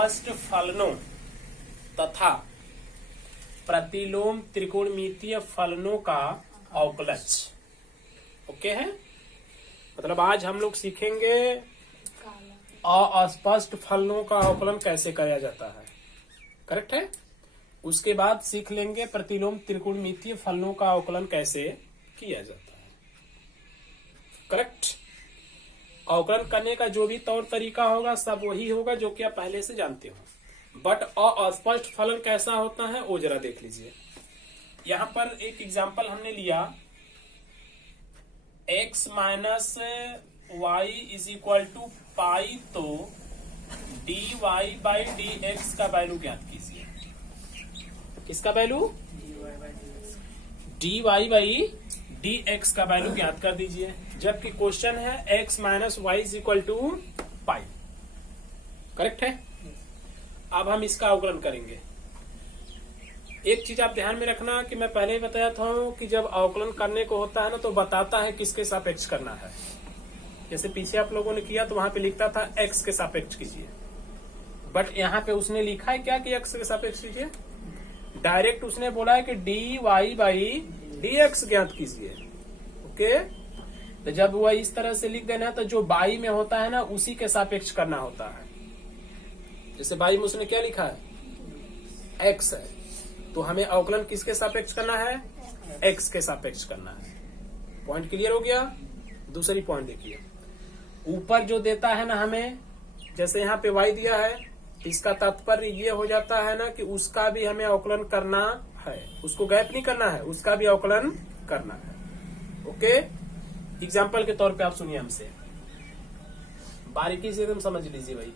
अस्पष्ट फलनों तथा प्रतिलोम त्रिकोणमितीय फलनों का अवकलज। ओके है, मतलब आज हम लोग सीखेंगे अस्पष्ट फलनों का अवकलन कैसे किया जाता है। करेक्ट है। उसके बाद सीख लेंगे प्रतिलोम त्रिकोणमितीय फलनों का अवकलन कैसे किया जाता है। करेक्ट। अवकलन करने का जो भी तौर तरीका होगा सब वही होगा जो कि आप पहले से जानते हो, बट अस्पष्ट फलन कैसा होता है वो जरा देख लीजिए। यहां पर एक एग्जांपल हमने लिया, x minus y is equal to pi, तो dy बाई डी एक्स का वैल्यू ज्ञात कीजिए। किसका value? dy by d x का वैल्यू ज्ञात कर दीजिए, जबकि क्वेश्चन है x minus y is equal to pi. Correct है। अब हम इसका अवकलन करेंगे। एक चीज आप ध्यान में रखना कि मैं पहले ही बताया था कि जब अवकलन करने को होता है ना तो बताता है किसके सापेक्ष करना है। जैसे पीछे आप लोगों ने किया तो वहां पे लिखता था x के सापेक्ष कीजिए, बट यहाँ पे उसने लिखा है क्या कि x के सापेक्ष कीजिए। डायरेक्ट उसने बोला है कि dy बाई dx ज्ञात कीजिए। ओके, तो जब वह इस तरह से लिख देना तो जो बाई में होता है ना उसी के सापेक्ष करना होता है। जैसे बाई में उसने क्या लिखा है? x है, तो हमें अवकलन किसके सापेक्ष करना है? x के सापेक्ष करना है। पॉइंट क्लियर हो गया। दूसरी पॉइंट देखिए, ऊपर जो देता है ना हमें, जैसे यहाँ पे y दिया है, इसका तात्पर्य ये हो जाता है ना कि उसका भी हमें अवकलन करना है, उसको गैप नहीं करना है, उसका भी अवकलन करना है। ओके, एग्जाम्पल के तौर पे आप सुनिए हमसे, बारीकी से एकदम समझ लीजिए भाई।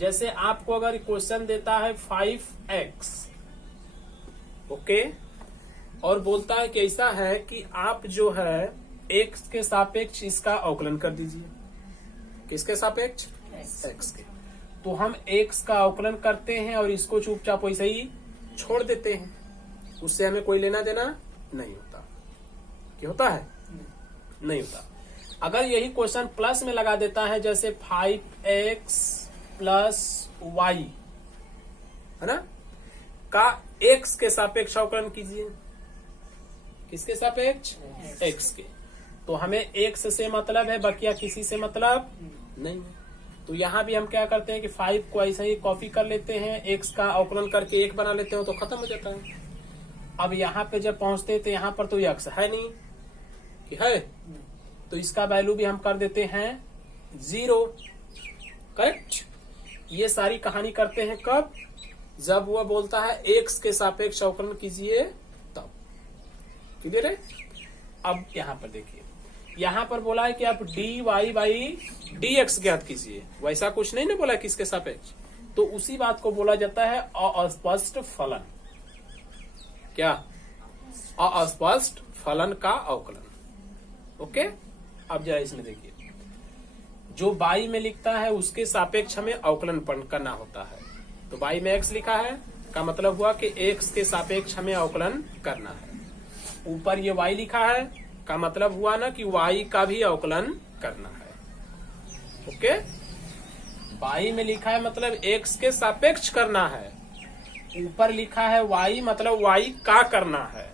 जैसे आपको अगर क्वेश्चन देता है 5x, ओके, और बोलता है कि ऐसा है कि आप जो है x के सापेक्ष इसका अवकलन कर दीजिए। किसके सापेक्ष? x के। तो हम x का अवकलन करते हैं और इसको चुपचाप वैसे ही छोड़ देते हैं, उससे हमें कोई लेना देना नहीं होता। क्या होता है? नहीं होता। अगर यही क्वेश्चन प्लस में लगा देता है, जैसे 5x प्लस वाई है ना, का x के सापेक्ष अवकलन कीजिए। किसके सापेक्ष? x के। तो हमें x से मतलब है, बकिया किसी से मतलब नहीं। तो यहाँ भी हम क्या करते हैं कि 5 को ऐसा ही कॉपी कर लेते हैं, x का अवकलन करके 1 बना लेते हैं, तो खत्म हो जाता है। अब यहाँ पे जब पहुंचते हैं तो यहाँ पर तो x है नहीं कि है, तो इसका वैल्यू भी हम कर देते हैं 0। करेक्ट। ये सारी कहानी करते हैं कब? जब वह बोलता है x के सापेक्ष अवकलन कीजिए तब। क्लियर है। अब यहाँ पर देखिए, यहाँ पर बोला है कि आप dy बाई dx ज्ञात कीजिए, वैसा कुछ नहीं ना बोला किसके सापेक्ष, तो उसी बात को बोला जाता है अस्पष्ट फलन। क्या? अस्पष्ट फलन का अवकलन। ओके, अब जरा इसमें देखिए, जो बाई में लिखता है उसके सापेक्ष हमें अवकलन करना होता है। तो बाई में x लिखा है का मतलब हुआ कि x के सापेक्ष हमें अवकलन करना है। ऊपर ये y लिखा है का मतलब हुआ ना कि y का भी अवकलन करना है। ओके, बाई में लिखा है मतलब x के सापेक्ष करना है, ऊपर लिखा है y मतलब y का करना है।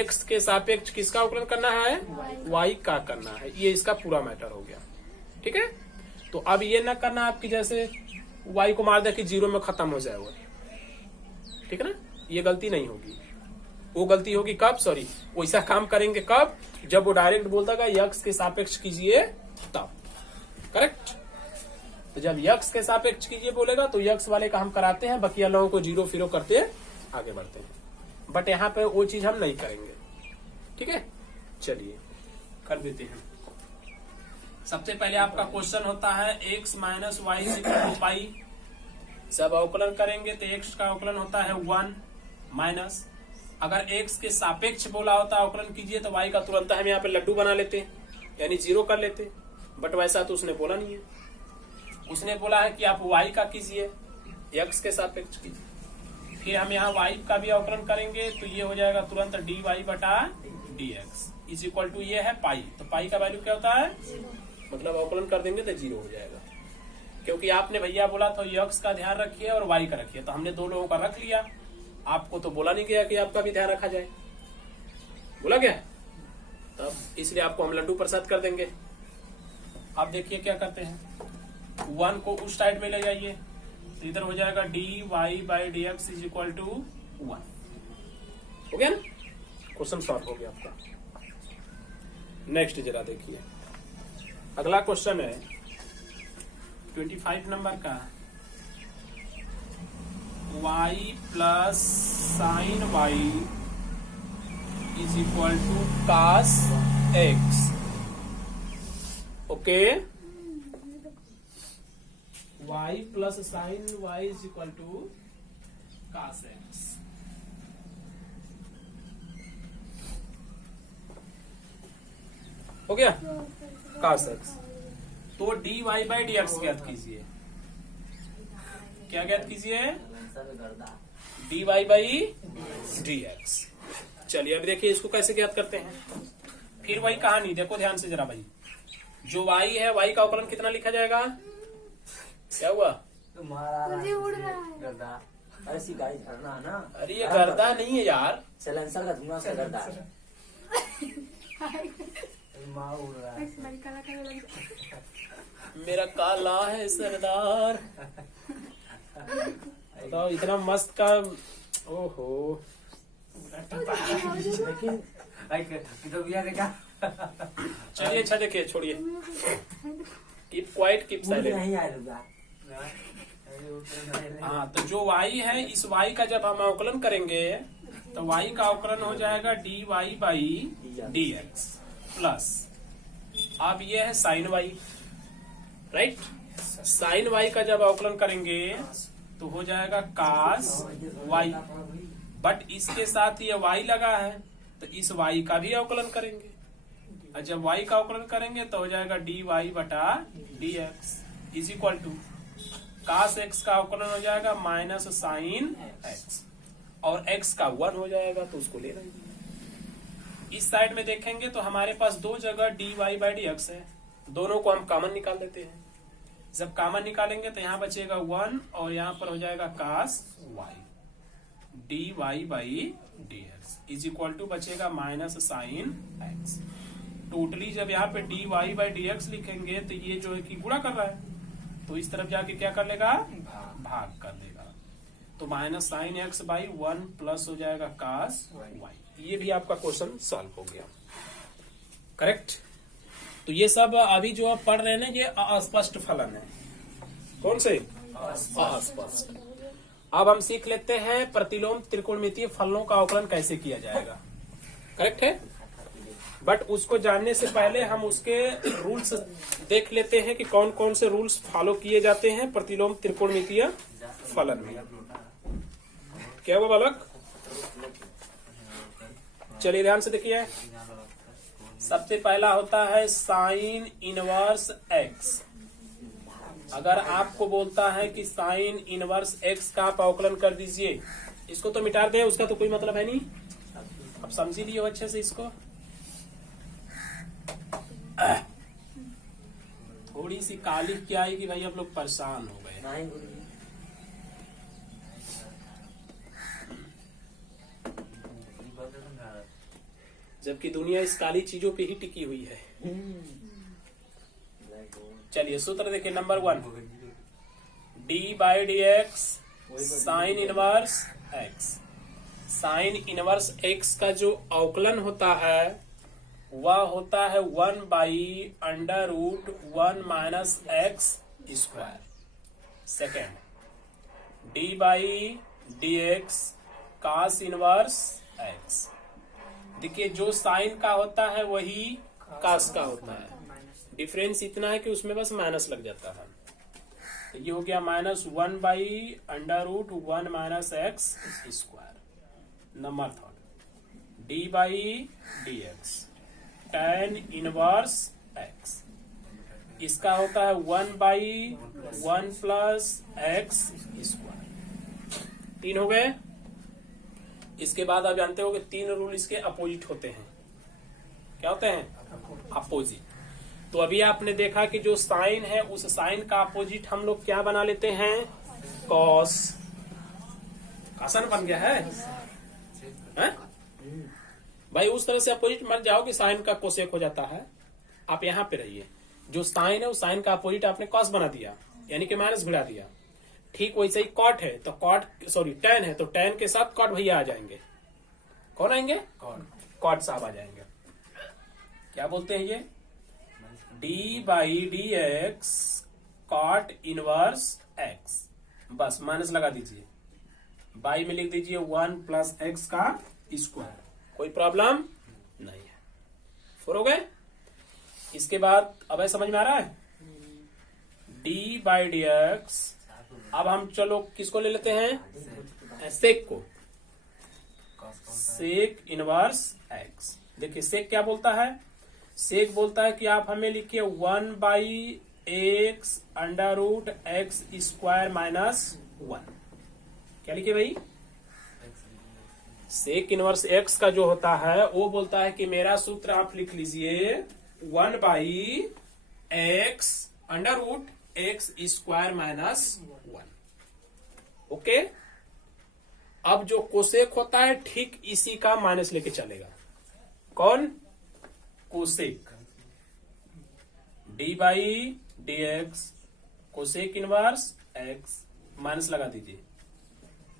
x के सापेक्ष किसका अवकलन करना है? y का करना है। ये इसका पूरा मैटर हो गया। ठीक है। तो अब ये ना करना आपकी जैसे y को मार दे कि 0 में खत्म हो जाए वो, ठीक है ना, ये गलती नहीं होगी। वो गलती होगी कब? सॉरी, वैसा काम करेंगे कब? जब वो डायरेक्ट बोलता है x के सापेक्ष कीजिए तब। करेक्ट। तो जब x के सापेक्ष कीजिए बोलेगा तो x वाले का हम कराते हैं, बाकी लोगों को 0 फिरो करते आगे बढ़ते हैं, बट यहाँ पे वो चीज हम नहीं करेंगे। ठीक है, चलिए कर देते हैं। सबसे पहले आपका क्वेश्चन होता है x minus y equal to pi. जब अवकलन करेंगे तो x का अवकलन होता है 1 माइनस, अगर x के सापेक्ष बोला होता अवकलन कीजिए तो y का तुरंत हम यहाँ पे लड्डू बना लेते, यानी 0 कर लेते, बट वैसा तो उसने बोला नहीं है। उसने बोला है कि आप y का कीजिए, x के सापेक्ष कीजिए। फिर हम यहाँ y का भी अवकलन करेंगे तो ये हो जाएगा तुरंत dy बटा dx इज इक्वल टू ये है पाई। तो पाई का वैल्यू क्या होता है? मतलब अवकलन कर देंगे तो 0 हो जाएगा। क्योंकि आपने भैया बोला था यक्स का ध्यान रखिए और वाई का रखिए, तो हमने 2 लोगों का रख लिया। आपको तो बोला नहीं गया कि आपका भी ध्यान रखा जाए, बोला गया, तब इसलिए आपको हम लड्डू प्रसाद कर देंगे। आप देखिए क्या करते हैं, 1 को उस साइड में ले जाइए, तो इधर हो जाएगा dy by d x is equal to 1। हो गया ना, क्वेश्चन सॉल्व हो गया आपका। नेक्स्ट जरा देखिए, अगला क्वेश्चन है 25 नंबर का, y plus sine y is equal to cos x. Okay, y plus sine y is equal to cos x. हो गया, कास एक्स। तो dy बाई डी एक्स ज्ञात कीजिए। क्या ज्ञात कीजिए? dy by d x. चलिए अब देखिए इसको कैसे ज्ञात करते हैं। फिर वही कहानी, देखो ध्यान से जरा भाई, जो y है y का अवकलन कितना लिखा जाएगा? क्या हुआ? मुझे उड़ रहा है गर्दा। अरे सी गाड़ी धरना है ना। अरे ये गर्दा नहीं है यार, सलेंसर का धुआं से गर्दा है। माँ उड़ रहा है। काला काला लग रहा मेरा काला है सरदार। बताओ इतना मस्त का, ओहो। लेकिन तो भैया देखा। चलिए अच्छा देखिए, छोड़िए, कीप क्वाइट कीप साइलेंट। नहीं आएगा। हाँ, तो जो y है, इस y का जब हम अवकलन करेंगे तो y का अवकलन हो जाएगा dy by d x plus, अब ये है sine y, right. Sine y का जब अवकलन करेंगे तो हो जाएगा कास y, बट इसके साथ ये y लगा है तो इस y का भी अवकलन करेंगे, और जब y का अवकलन करेंगे तो हो जाएगा dy बटा d x is equal to cos x का अवकलन हो जाएगा माइनस साइन x, और x का 1 हो जाएगा तो उसको ले लेंगे। इस साइड में देखेंगे तो हमारे पास 2 जगह dy बाई डी एक्स है, दोनों को हम कॉमन निकाल देते हैं। जब कॉमन निकालेंगे तो यहाँ बचेगा 1 और यहाँ पर हो जाएगा cos y, dy by d x is equal to बचेगा माइनस साइन x। टोटली जब यहाँ पे dy बाई डी एक्स लिखेंगे तो ये जो है कि गुणा कर रहा है, तो इस तरफ जाके क्या कर लेगा? भाग कर लेगा। तो minus sine x by 1 plus हो जाएगा कास वाई। ये भी आपका क्वेश्चन सॉल्व हो गया, करेक्ट। तो ये सब अभी जो आप पढ़ रहे हैं ना, ये अस्पष्ट फलन है। कौन से? अस्पष्ट। अब हम सीख लेते हैं प्रतिलोम त्रिकोणमितीय फलनों का अवकलन कैसे किया जाएगा, करेक्ट है। बट उसको जानने से पहले हम उसके रूल्स देख लेते हैं कि कौन कौन से रूल्स फॉलो किए जाते हैं प्रतिलोम त्रिकोणमितीय फलन में। क्या हुआ बालक? चलिए ध्यान से देखिए, सबसे पहला होता है साइन इनवर्स एक्स। अगर आपको बोलता है कि साइन इनवर्स एक्स का आप अवकलन कर दीजिए, इसको तो मिटा दें, उसका तो कोई मतलब है नहीं। अब समझ लिए अच्छे से इसको। थोड़ी सी काली क्या आएगी भाई, आप लोग परेशान हो गए। जबकि दुनिया इस काली चीजों पे ही टिकी हुई है। चलिए सूत्र देखिए, number 1 d by d x sine inverse x. Sine inverse x का जो अवकलन होता है वह होता है 1 by under root 1 minus x square. Second d by d x cos inverse x. देखिए जो साइन का होता है वही कास का होता है, डिफरेंस इतना है कि उसमें बस माइनस लग जाता है। तो ये हो गया minus 1 by under root 1 minus x square. Number 3 d by d x tan inverse x. इसका होता है 1 बाई 1 प्लस एक्स स्क्वायर। 3 हो गए। इसके बाद आप जानते हो कि 3 रूल इसके अपोजिट होते हैं। क्या होते हैं? अपोजिट। तो अभी आपने देखा कि जो साइन है उस साइन का अपोजिट हम लोग क्या बना लेते हैं, कॉस। आसान बन गया है, हैं? भाई उस तरह से अपोजिट मत जाओ कि साइन का कोसेक हो जाता है। आप यहाँ पे रहिए, जो साइन है उस साइन का अपोजिट आपने कॉस बना दिया, यानी कि माइनस भिड़ा दिया। ठीक वैसे ही कॉट है तो टेन है तो टेन के साथ कॉट भैया आ जाएंगे। कौन आएंगे? कॉट साहब आ जाएंगे। क्या बोलते हैं ये, d by d x cot inverse x. बस माइनस लगा दीजिए, बाई में लिख दीजिए 1 प्लस एक्स का स्क्वायर। कोई प्रॉब्लम नहीं है। फोर हो गए। इसके बाद अब समझ में आ रहा है, डी बाई डी एक्स। अब हम चलो किसको ले लेते हैं, सेक को, सेक इनवर्स एक्स। देखिए सेक क्या बोलता है, सेक बोलता है कि आप हमें लिखिए 1 by x under root x square minus 1। क्या लिखिए भाई, सेक इनवर्स एक्स का जो होता है वो बोलता है कि मेरा सूत्र आप लिख लीजिए 1 by x under root x square minus 1। Okay. अब जो कोसेक होता है ठीक इसी का माइनस लेके चलेगा। कौन? Cosec. D by d x cosec inverse x, minus लगा दीजिए।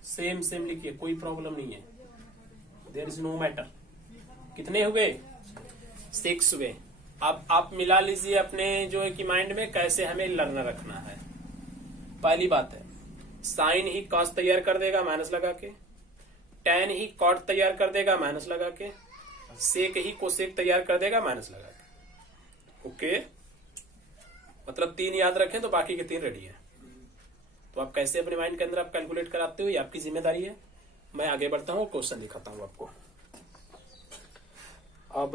सेम सेम लिखिए, कोई प्रॉब्लम नहीं है, देयर इज नो मैटर। कितने हुए? 6 हुए। अब आप मिला लीजिए अपने जो है कि माइंड में कैसे हमें लर्न रखना है। पहली बात है, साइन ही कॉस तैयार कर देगा माइनस लगा के, टेन ही कॉट तैयार कर देगा माइनस लगा के, सेक ही कोसेक तैयार कर देगा माइनस लगा के। ओके, मतलब 3 याद रखें तो बाकी के 3 रेडी है। तो आप कैसे अपने माइंड के अंदर आप कैलकुलेट कराते हो ये आपकी जिम्मेदारी है। मैं आगे बढ़ता हूँ, क्वेश्चन दिखाता हूँ आपको। अब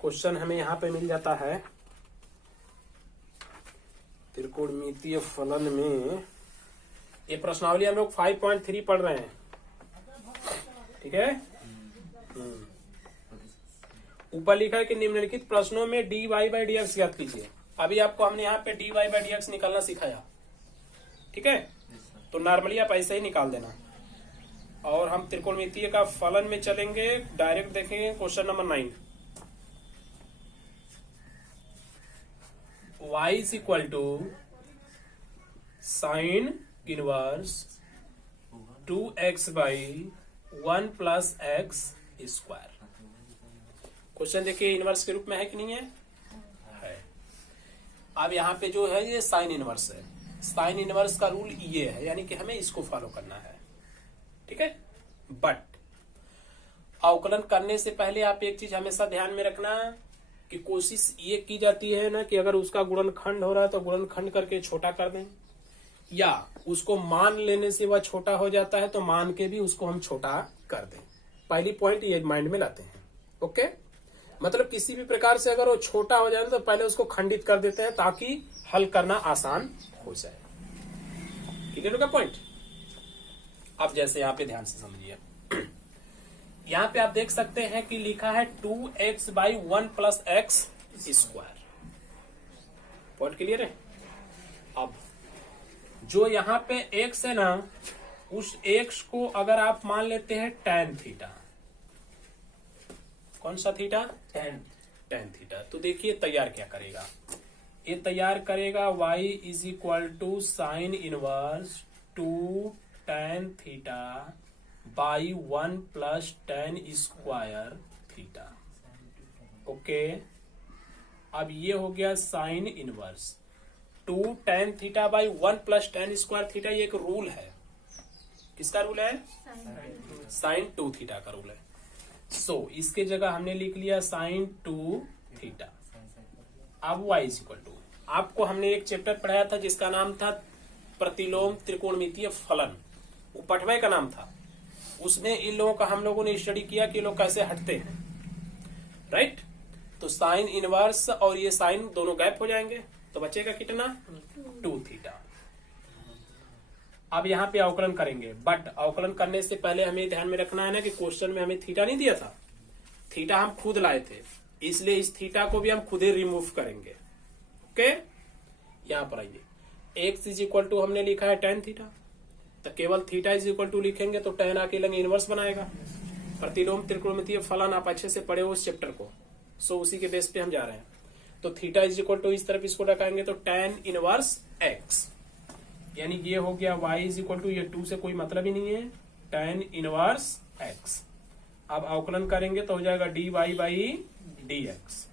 क्वेश्चन हमें यहाँ पे मिल जाता है त्रिकोणमितीय फलन में। ये प्रश्नावली हम लोग 5.3 पढ़ रहे हैं, ठीक है। ऊपर लिखा है कि निम्नलिखित प्रश्नों में dy बाई डी एक्स ज्ञात कीजिए। अभी आपको हमने यहाँ पे dy बाई डी एक्स निकालना सिखाया, ठीक है। तो नॉर्मली आप ऐसे ही निकाल देना। और हम त्रिकोणमितीय का फलन में चलेंगे, डायरेक्ट देखेंगे question number 9। y is equal to sine inverse 2x by 1 plus x square. Question देखिए इनवर्स के रूप में है कि नहीं है? अब यहाँ पे जो है ये साइन इनवर्स है। साइन इनवर्स का रूल ये है, यानी कि हमें इसको फॉलो करना है, ठीक है। बट अवकलन करने से पहले आप एक चीज हमेशा ध्यान में रखना कि कोशिश ये की जाती है ना कि अगर उसका गुणनखंड हो रहा है तो गुणनखंड करके छोटा कर दें, या उसको मान लेने से वह छोटा हो जाता है तो मान के भी उसको हम छोटा कर दें। पहली पॉइंट ये माइंड में लाते हैं। ओके, मतलब किसी भी प्रकार से अगर वो छोटा हो जाए तो पहले उसको खंडित कर देते हैं ताकि हल करना आसान हो जाए। क्लियर होगा पॉइंट? अब जैसे यहाँ पे ध्यान से समझिए, यहाँ पे आप देख सकते हैं कि लिखा है 2x by 1 plus x square. Point clear है? अब जो यहाँ पे x है ना, उस x को अगर आप मान लेते हैं tan थीटा। कौन सा थीटा? tan theta. तो देखिए तैयार क्या करेगा, ये तैयार करेगा y is equal to sine inverse 2 tan theta by 1 plus tan square theta. Okay, अब ये हो गया sine inverse 2 tan theta by 1 plus tan square theta. ये एक रूल है। किसका रूल है? साइन 2 थीटा का रूल है। सो इसके जगह हमने लिख लिया साइन 2 थीटा। अब y इज इक्वल टू, आपको हमने एक चैप्टर पढ़ाया था जिसका नाम था प्रतिलोम त्रिकोणमितीय फलन, वो पटवाई का नाम था। उसमें इन लोगों का हम लोगों ने स्टडी किया कि लोग कैसे हटते हैं, राइट। तो साइन इनवर्स और ये साइन दोनों गैप हो जाएंगे तो बचेगा कितना? 2 थीटा। अब यहाँ पे अवकलन करेंगे, बट अवकलन करने से पहले हमें ध्यान में रखना है ना कि क्वेश्चन में हमें थीटा नहीं दिया था, थीटा हम खुद लाए थे। इसलिए इस थीटा को भी हम खुद ही रिमूव करेंगे। ओके, यहां पर आइए, एक्स इज इक्वल टू हमने लिखा है tan थीटा, तो केवल थीटा इज इक्वल टू लिखेंगे तो tan आके लगे इनवर्स बनाएगा। प्रतिलोम त्रिकोणमितीय फलन आप अच्छे से पढ़े हो उस चैप्टर को, सो उसी के बेस पे हम जा रहे हैं। तो थीटा इज इक्वल टू इस तरफ इसको रखाएंगे तो tan इनवर्स x, यानी ये हो गया y इज इक्वल टू, ये 2 से कोई मतलब ही नहीं है, tan इनवर्स x। अब अवकलन करेंगे तो हो जाएगा dy बाई dx।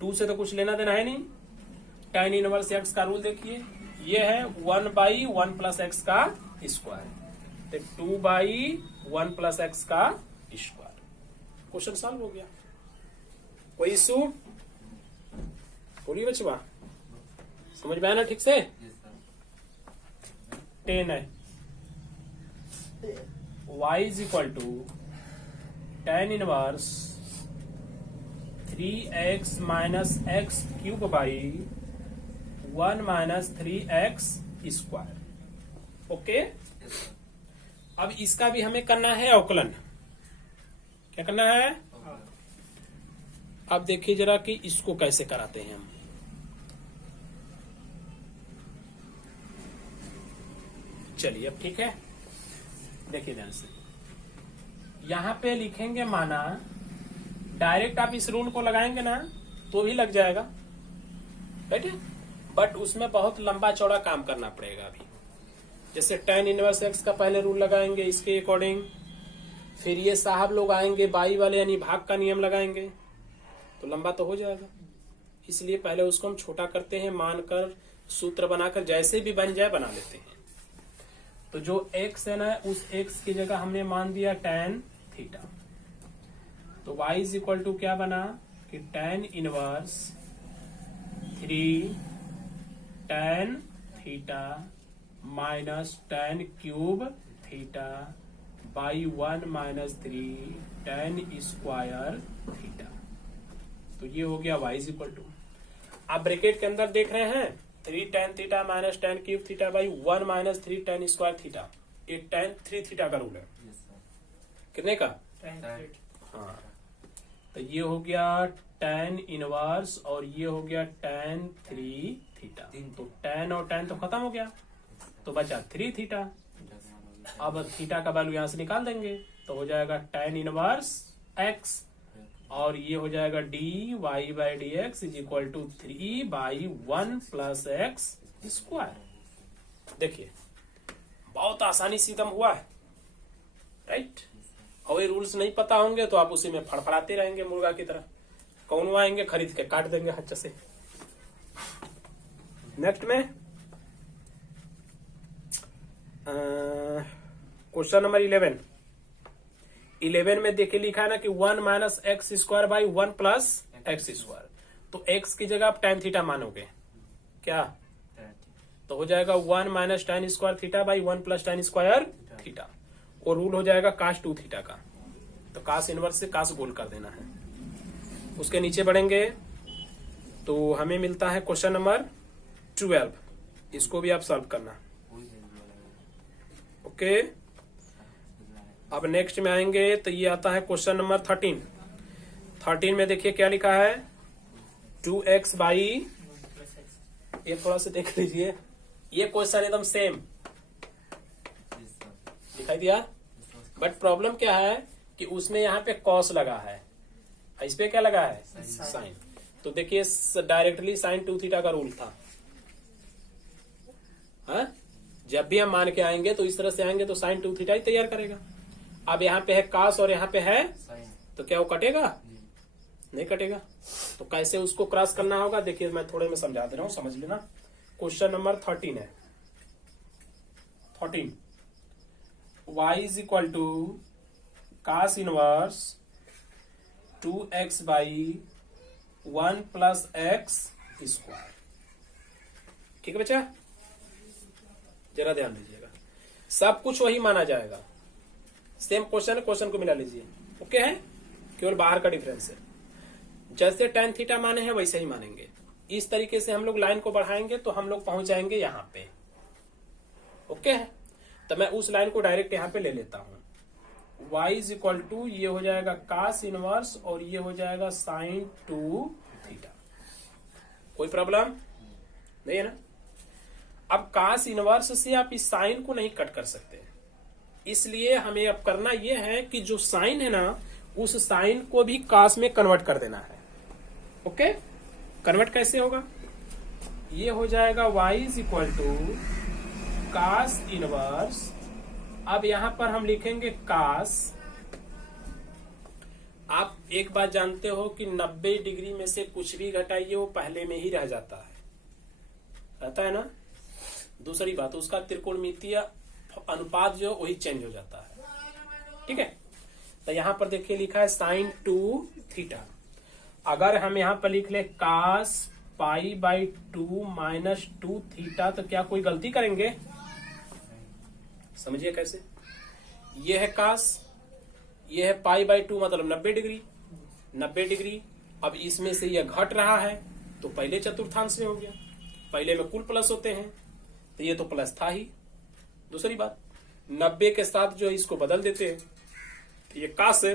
2 से तो कुछ लेना देना है नहीं। tan इनवर्स x का रूल देखिए, ये है 1/1 प्लस एक्स का स्क्वायर, तो 2/1 प्लस एक्स का स्क्वायर। क्वेश्चन सॉल्व हो गया। कोई इशू? बोलिए बचवा, समझ में आया ना ठीक से? 10 है, y is equal to tan inverse 3x minus x cube by 1 minus 3x square. Okay, अब इसका भी हमें करना है अवकलन। क्या करना है? अब देखिए जरा कि इसको कैसे कराते हैं हम। चलिए अब ठीक है, देखिए ध्यान से, यहां पे लिखेंगे माना, डायरेक्ट आप इस रूल को लगाएंगे ना तो भी लग जाएगा, राइट है, बट उसमें बहुत लंबा चौड़ा काम करना पड़ेगा अभी। जैसे tan इनवर्स x का पहले रूल लगाएंगे इसके अकॉर्डिंग, फिर ये साहब लोग आएंगे बाई वाले यानी भाग का नियम लगाएंगे, तो लंबा तो हो जाएगा। इसलिए पहले उसको हम छोटा करते हैं, मानकर सूत्र बनाकर जैसे भी बन जाए बना लेते हैं। तो जो x है ना, उस x की जगह हमने मान दिया tan थीटा, तो y इज इक्वल टू क्या बना कि tan inverse 3 tan theta minus tan cube theta by 1 minus 3 tan square theta. तो ये हो गया y इज इक्वल टू, आप ब्रैकेट के अंदर देख रहे हैं 3 tan theta minus tan cube theta by 1 minus 3 tan square theta, ये tan 3 थीटा का रूल है। कितने का? हाँ, तो ये हो गया tan इनवर्स और ये हो गया tan 3 थीटा, तो tan और tan तो खत्म हो गया, तो बचा 3 थीटा। अब थीटा का वैल्यू यहां से निकाल देंगे तो हो जाएगा tan इनवर्स x, और ये हो जाएगा dy by d x is equal to 3/1 plus x square. देखिए बहुत आसानी से एकदम हुआ है, राइट। और ये रूल्स नहीं पता होंगे तो आप उसी में फड़फड़ाते रहेंगे मुर्गा की तरह, कौन आएंगे खरीद के काट देंगे हच्चे से। नेक्स्ट में क्वेश्चन नंबर 11 में देखिए लिखा है ना कि 1 minus x square by 1 plus x square, तो x की जगह आप tan थीटा मानोगे क्या, तो हो जाएगा 1 minus tan square theta by 1 plus tan square theta, और रूल हो जाएगा cos 2 थीटा का, तो cos इनवर्स से cos गोल कर देना है। उसके नीचे बढ़ेंगे तो हमें मिलता है क्वेश्चन नंबर 12, इसको भी आप सॉल्व करना। ओके, अब नेक्स्ट में आएंगे तो ये आता है क्वेश्चन नंबर 13 में देखिए क्या लिखा है, 2x बाई, ये थोड़ा सा देख लीजिए, ये क्वेश्चन एकदम सेम दिखाई दिया, बट प्रॉब्लम क्या है कि उसमें यहाँ पे कॉस लगा है, इस पे क्या लगा है साइन, तो देखिए डायरेक्टली साइन 2 थीटा का रूल था। हाँ? जब भी हम मान के आएंगे तो इस तरह से आएंगे तो साइन 2 थीटा ही तैयार करेगा। अब यहाँ पे है कास और यहाँ पे है, तो क्या वो कटेगा? नहीं कटेगा। तो कैसे उसको क्रॉस करना होगा देखिए, मैं थोड़े में समझा दे रहा हूँ, समझ लेना। क्वेश्चन नंबर 13 है, 13 y is equal to cos inverse 2x by 1 plus x square. ठीक है बच्चा, जरा ध्यान दीजिएगा, सब कुछ वही माना जाएगा, सेम क्वेश्चन है, क्वेश्चन को मिला लीजिए। ओके है, केवल बाहर का डिफरेंस है। जैसे tan थीटा माने हैं वैसे ही मानेंगे। इस तरीके से हम लोग लाइन को बढ़ाएंगे तो हम लोग पहुंच जाएंगे यहाँ पे। ओके है, तो मैं उस लाइन को डायरेक्ट यहाँ पे ले लेता हूँ, y इज इक्वल टू ये हो जाएगा cos इनवर्स और ये हो जाएगा sin 2 थीटा। कोई प्रॉब्लम नहीं है ना। अब cos इनवर्स से आप इस साइन को नहीं कट कर सकते, इसलिए हमें अब करना यह है कि जो साइन है ना उस साइन को भी cos में कन्वर्ट कर देना है। ओके, कन्वर्ट कैसे होगा? ये हो जाएगा y is equal to cos inverse. अब यहां पर हम लिखेंगे cos। आप एक बात जानते हो कि 90 डिग्री में से कुछ भी घटाइए वो पहले में ही रह जाता है, रहता है ना। दूसरी बात, उसका त्रिकोणमितीय अनुपात जो वही चेंज हो जाता है। ठीक है, तो यहां पर देखिए लिखा है sin 2 थीटा। अगर हम यहां पर लिख ले cos pi by 2 minus 2 theta तो क्या कोई गलती करेंगे? समझिए कैसे। ये है cos, ये है पाई बाई 2 मतलब 90 डिग्री। 90 डिग्री अब इसमें से यह घट रहा है तो पहले चतुर्थांश में हो गया, पहले में कुल प्लस होते हैं तो ये तो प्लस था ही। दूसरी बात, 90 के साथ जो है इसको बदल देते हैं, तो ये cos है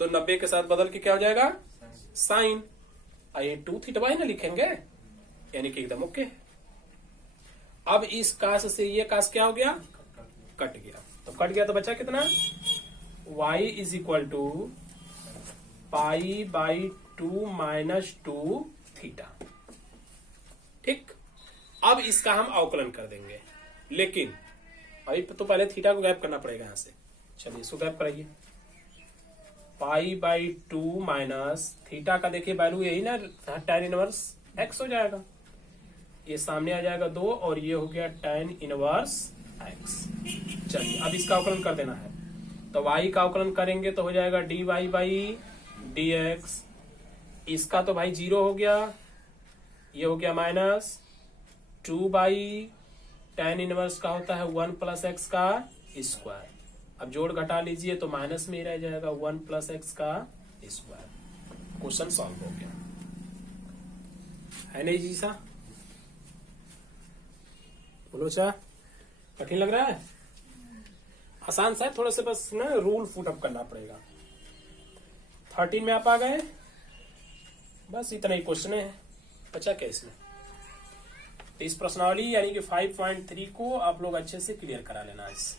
तो 90 के साथ बदल के क्या हो जाएगा? साइन। ये 2 थीटा ही ना लिखेंगे, यानी कि एकदम ओके। अब इस cos से ये cos क्या हो गया? कट गया। तो कट गया तो बचा कितना? y is equal to pi by 2 minus 2 theta. ठीक, अब इसका हम अवकलन कर देंगे, लेकिन अभी तो पहले थीटा को गायब करना पड़ेगा यहां से। चलिए इसको गायब कराइए। पाई बाई 2 माइनस थीटा का देखिए वैल्यू यही ना, tan इनवर्स x हो जाएगा। ये सामने आ जाएगा 2 और ये हो गया tan इनवर्स x। चलिए अब इसका अवकलन कर देना है, तो y का अवकलन करेंगे तो हो जाएगा dy बाई dx। इसका तो भाई 0 हो गया, ये हो गया माइनस 2 बाई tan इनवर्स का होता है 1 प्लस x का स्क्वायर। अब जोड़ घटा लीजिए तो माइनस में ही रह जाएगा 1 प्लस x का स्क्वायर। क्वेश्चन सॉल्व हो गया है नहीं जी सा? बोलो चा, कठिन लग रहा है? आसान सा है, थोड़ा सा बस ना रूल फुट अप करना पड़ेगा। 13 में आप आ गए, बस इतना ही क्वेश्चन है, बचा क्या इसमें। तो इस प्रश्नावली यानी कि 5.3 को आप लोग अच्छे से क्लियर करा लेना। इस